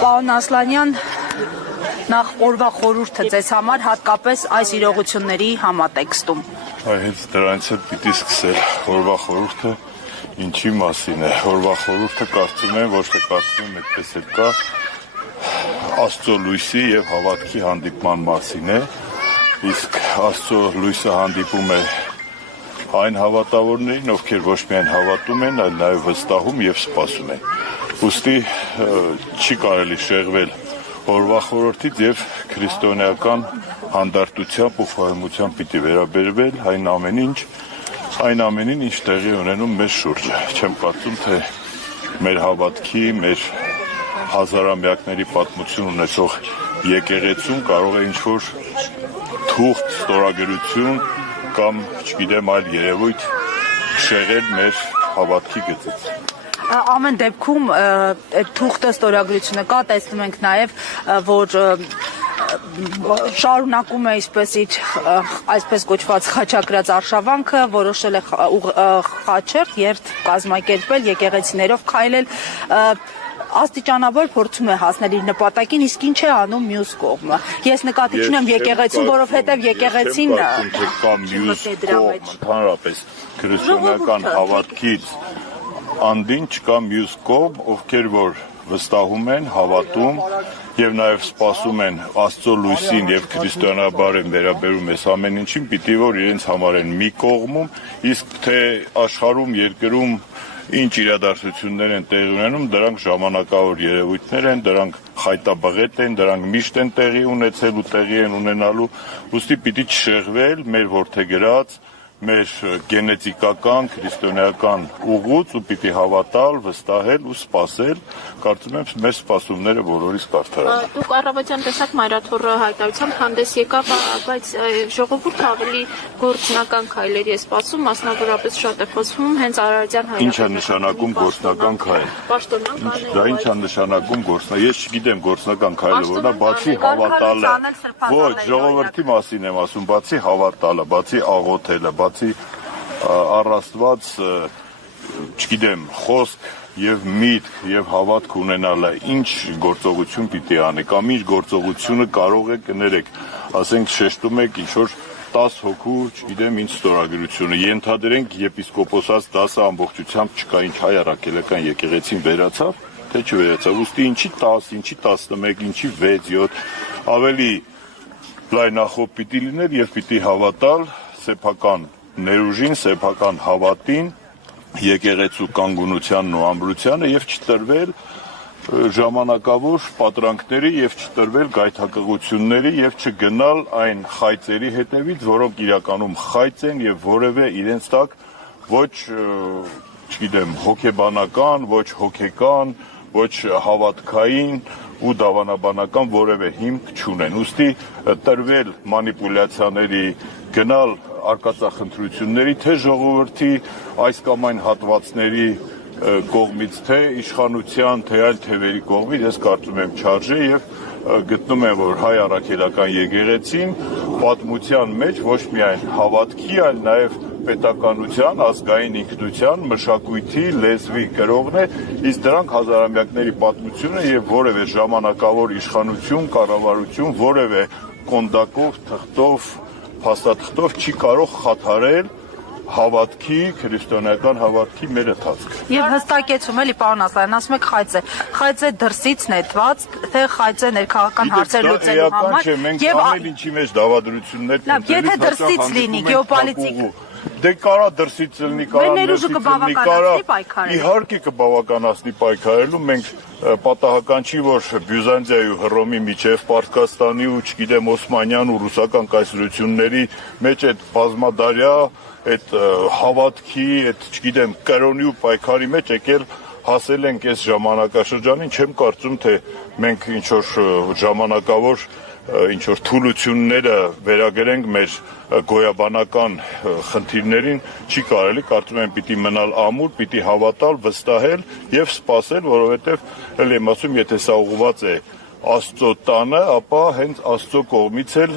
Պարոն Ասլանյան, նախ օրվա խորհուրդը ձեզ համար հատկապես այս իրողությունների համատեքստում։ Հենց դրանից էլ պիտի սկսել օրվա խորհուրդը ինչի մասին է։ Օրվա խորհուրդը կարծում եմ, ոչ թե կարծում եմ, այդպես էլ կա, Աստծո լույսի եւ հավատքի հանդիպման մասին է։ Իսկ Աստծո լույսը հանդիպում է այն հավատավորներին, ովքեր ոչ միայն հավատում են, այլ նաև վստահում եւ սպասում են։ Ուստի չի կարելի շեղվել օրվա խորհրդից եւ քրիստոնեական հանդարտությամբ ու խոհեմությամբ պիտի վերաբերվել այն ամենին, ինչ տեղի ունենում մեր շուրջը։ Չեմ կարծում, թե մեր հավատքի, մեր հազարամյակների պատմություն ունեցող եկեղեցուն կարող է ինչ-որ թուղթ, ստորագրություն կամ, չգիտեմ, այլ երևույթ շեղել մեր հավատքի գծից։ Ամեն դեպքում այդ թուղթը ստորագրությունը կա, տեսնում ենք նաև, որ շարունակում է այսպես կոչված խաչակրած արշավանքը, որոշել է խաչերթ երթ կազմակերպել, եկեղեցիներով քայլել, աստիճանաբար փորձում է հասնել իր նպատակին, իսկ ինչ է անում մյուս կողմը։ Ես նկատի չունեմ եկեղեցին, որովհետև եկեղեցին կա մյուս կողմ, ընդհանրապես քրիստոնեական հավատքից անդին չկա մյուս կողմ, ովքեր որ վստահում են, հավատում եւ նաեւ սպասում են Աստծո լույսին եւ քրիստոնեաբար են վերաբերում այս ամեն ինչին, պիտի որ իրենց համար են մի կողմում, իսկ թե աշխարհում, երկրում ինչ իրադարձություններ են տեղի ունենում, դրանք ժամանակավոր երևույթներ են, դրանք խայտաբղետ են, դրանք միշտ են տեղի ունեցել ու տեղի են ունենալու, ուստի պիտի չշեղվել մեր որդեգրած, մեր գենետիկական, քրիստոնեական ուղուց ու պիտի հավատալ, վստահել ու սպասել, կարծում եմ մեր սպասումները բոլորիս կարդարան։ Դուք առավոտյան տեսակ մայրաթոռը հայտարարությամբ հանդես եկավ, բայց ժողովուրդը ավելի գործնական քայլեր է սպասում, մասնավորապես շատ է խոսվում հենց Արարատյան հայրապետական։ Ինչ է նշանակում գործնական քայլ։ Դա ինչ է նշանակում գործնական։ Ես չգիտեմ գործնական քայլը որն է, բացի հավատալը։ Ոչ, ժողովրդի մասին եմ ասում, բացի հավատալը, բացի աղոթելը, բացի առաստված, չգիտեմ, խոսք եւ միտք եւ հավատք ունենալը, ինչ գործողություն պիտի անի, կամ ինչ գործողությունը կարող է կներեք, ասենք շեշտում եք ինչ-որ 10 հոգու, չգիտեմ, ինչ ստորագրությունը, ենթադրենք եպիսկոպոսած 10-ը ամբողջությամբ չկա, ինչ հայ առաքելական եկեղեցին վերացավ, թե չվերացավ, ուստի ինչի 10, ինչի 11, ինչի 6-7, ավելի լայնախոհ պիտի լիներ եւ պիտի հավատալ սեփական ներուժին, սեփական հավատին, եկեղեցու կանգունությանն ու ամրությանը եւ չտրվել ժամանակավոր պատրանքների եւ չտրվել գայթակղությունների եւ չգնալ այն խայծերի հետևից, որոնք իրականում խայծ են եւ որևէ իրենց տակ ոչ, չգիտեմ, հոգեբանական, ոչ հոգեկան, ոչ հավատքային ու դավանաբանական որևէ հիմք չունեն։ Ուստի տրվել մանիպուլյացիաների, գնալ արկածախնդրությունների, թե ժողովրդի այս կամ այն հատվածների կողմից, թե իշխանության, թե այլ թևերի կողմից, ես կարծում եմ չարժե եւ գտնում եմ, որ հայ առաքելական եկեղեցին պատմության մեջ ոչ միայն հավատքի, այլ նաեւ պետականության, ազգային ինքնության, մշակույթի, լեզվի կրողն է, իսկ դրանք հազարամյակների պատմությունը եւ որևէ ժամանակավոր իշխանություն, կառավարություն, որևէ կոնդակով, թղթով, փաստաթղթով չի կարող խաթարել հավատքի, քրիստոնեական հավատքի մեր ընթացքը։ Եվ հստակեցում էլի, պարոն Ասլանյան, ասում եք խայծ է դրսից նետված, թե խայծ է ներքաղաքական հարցեր լուծելու համար։ Մենք ամեն ինչի մեջ դավադրություններ ունենք։ Եթե դրսից լինի գեոպոլիտիկ Դե կարա դրսից լինի, կարա ներսից լինի, կարա իհարկե կբավականացնի պայքարելու, մենք պատահական չի, որ Բյուզանդիայի ու Հռոմի միջև Պարսկաստանի ու չգիտեմ Օսմանյան ու ռուսական կայսրությունների մեջ այդ բազմադարյա, այդ հավատքի, այդ չգիտեմ կրոնի ու պայքարի մեջ եկել հասել ենք այս ժամանակաշրջանին, չեմ կարծում, թե մենք ինչ-որ ժամանակավոր ինչ-որ թուլությունները վերագրենք մեր գոյաբանական խնդիրներին, չի կարելի, կարծում եմ պիտի մնալ ամուր, պիտի հավատալ, վստահել եւ սպասել, որովհետեւ ելի եմ ասում, եթե սա ուղղված է Աստծո տանը, ապա հենց Աստծո կողմից էլ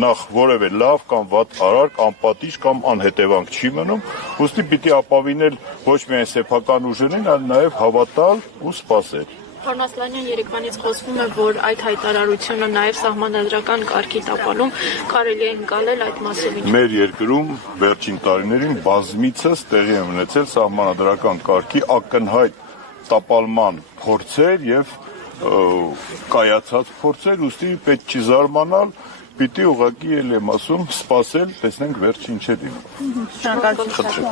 նախ որևէ լավ կամ վատ արարք, անպատիժ կամ անհետևանք չի մնում, ուստի պիտի ապավինել ոչ միայն սեփական ուժերին, այլ նաև հավատալ ու սպասել։ Պարոն Ասլանյան, երեկվանից խոսվում է, որ այդ հայտարարությունը նաև սահմանադրական կարգի տապալում կարելի է ընկալել այդ մասով։ Մեր երկրում վերջին տարիներին բազմիցս տեղի են ունեցել սահմանադրական կարգի ակնհայտ տապալման փորձեր եւ կայացած փորձեր, ուստի պետք չի զարմանալ, պիտի ուղղակի էլ եմ ասում, սպասել, տեսնենք վերջ ինչ է դիմում։ Շնորհակալություն։